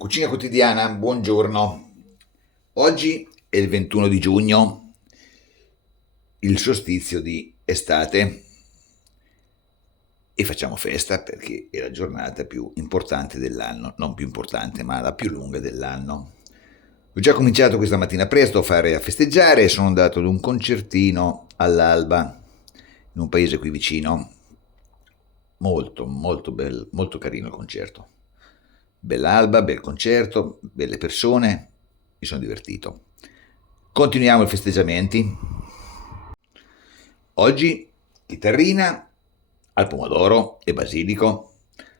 Cucina quotidiana, buongiorno. Oggi è il 21 di giugno, il solstizio di estate e facciamo festa perché è la giornata più importante dell'anno, non più importante, ma la più lunga dell'anno. Ho già cominciato questa mattina presto a festeggiare e sono andato ad un concertino all'alba in un paese qui vicino. Molto, molto bello, molto carino il concerto. Bella alba, bel concerto, belle persone, mi sono divertito. Continuiamo i festeggiamenti. Oggi chitarrina al pomodoro e basilico,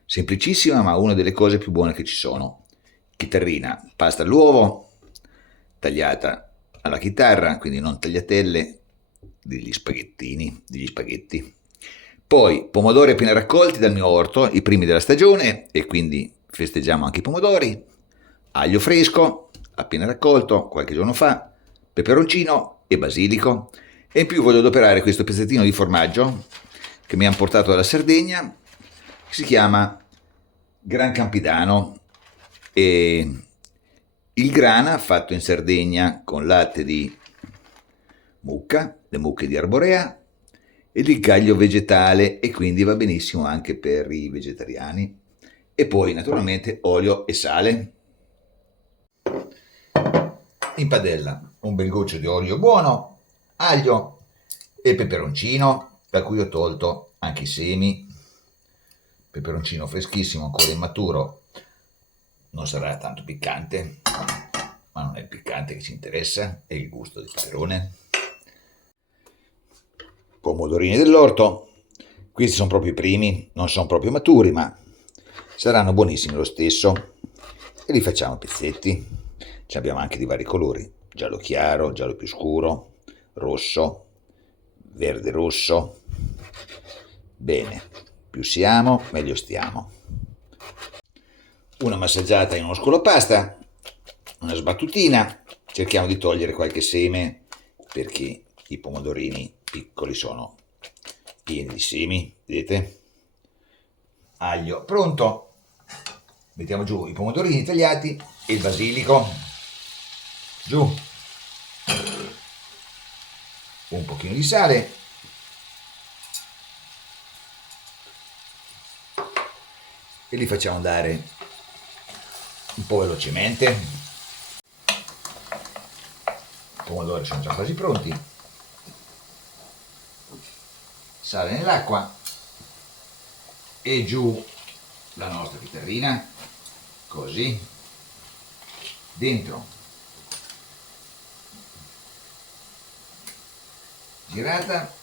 semplicissima ma una delle cose più buone che ci sono. Chitarrina, pasta all'uovo, tagliata alla chitarra, quindi non tagliatelle, degli spaghetti. Poi pomodori appena raccolti dal mio orto, i primi della stagione, e quindi festeggiamo anche i pomodori. Aglio fresco, appena raccolto qualche giorno fa, peperoncino e basilico. E in più voglio adoperare questo pezzettino di formaggio che mi hanno portato dalla Sardegna, che si chiama Gran Campidano. E il grana fatto in Sardegna con latte di mucca, le mucche di arborea, ed il caglio vegetale, e quindi va benissimo anche per i vegetariani. E poi naturalmente olio e sale. In padella un bel goccio di olio buono, aglio e peperoncino, da cui ho tolto anche i semi. Peperoncino freschissimo, ancora immaturo, non sarà tanto piccante, ma non è il piccante che ci interessa, è il gusto del peperone. Pomodorini dell'orto, questi sono proprio i primi, non sono proprio maturi, ma saranno buonissimi lo stesso. E li facciamo a pezzetti. Ce abbiamo anche di vari colori: giallo chiaro, giallo più scuro, rosso, verde rosso. Bene, più siamo, meglio stiamo. Una massaggiata in uno scolapasta, una sbattutina, cerchiamo di togliere qualche seme perché i pomodorini piccoli sono pieni di semi, vedete? Aglio pronto, mettiamo giù i pomodorini tagliati e il basilico, giù, un pochino di sale e li facciamo andare un po' velocemente. I pomodori sono già quasi pronti. Sale nell'acqua e giù la nostra chitarrina, così, dentro, girata,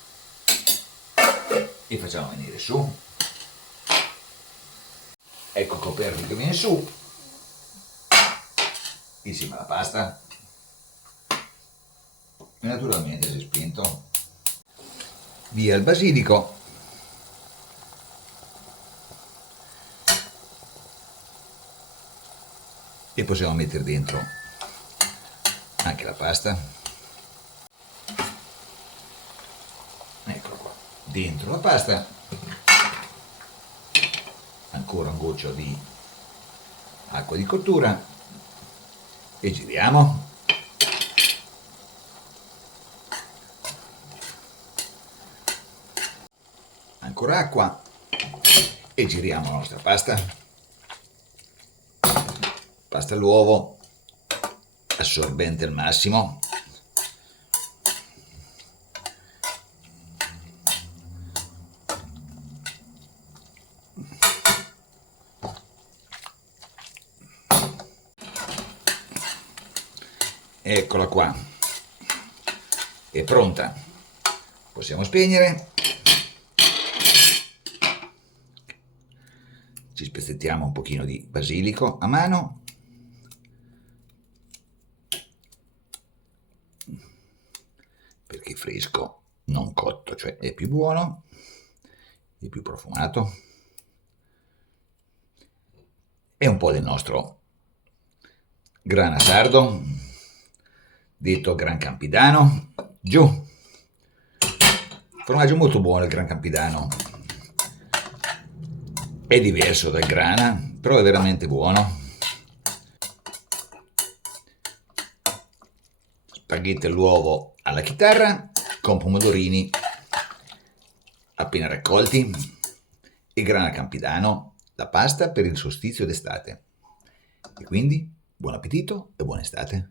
e facciamo venire su. Ecco il coperchio che viene su insieme alla pasta e naturalmente si è spento. Via il basilico e possiamo mettere dentro anche la pasta. Ecco qua, dentro la pasta, ancora un goccio di acqua di cottura e giriamo. Ancora acqua e giriamo la nostra pasta. Pasta all'uovo, assorbente al massimo. Eccola qua, è pronta. Possiamo spegnere. Ci spezzettiamo un pochino di basilico a mano. Perché fresco, non cotto, cioè è più buono, è più profumato. E un po' del nostro grana sardo, detto Gran Campidano, giù. Formaggio molto buono il Gran Campidano, è diverso dal grana, però è veramente buono. spaghetti all'uovo alla chitarra con pomodorini appena raccolti e grana campidano, la pasta per il solstizio d'estate. E quindi buon appetito e buona estate.